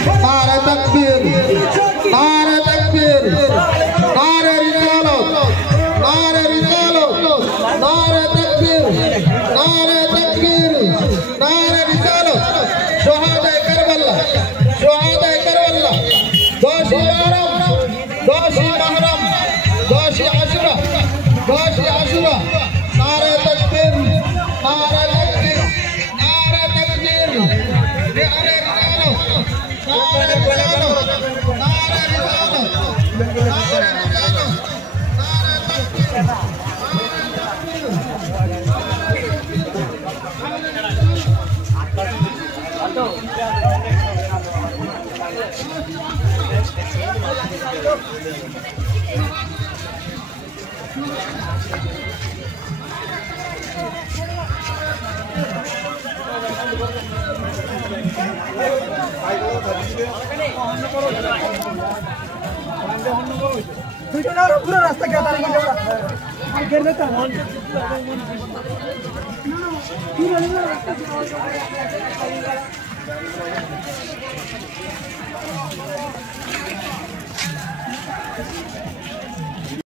नारे तकबीर नारे तकबीर नारे रिसालत नारे रिसालत नारे तकबीर नारे तकबीर नारे रिसालत शहादे करबला दोषी महरम दोषी आशुरा नारे तकबीर नारे तकबीर नारे तकबीर नारे रिसालत नारे रिसालत नारे रिसालत नारे रिसालत पूरा रास्ता क्या था गिर देता पूरा रास्ता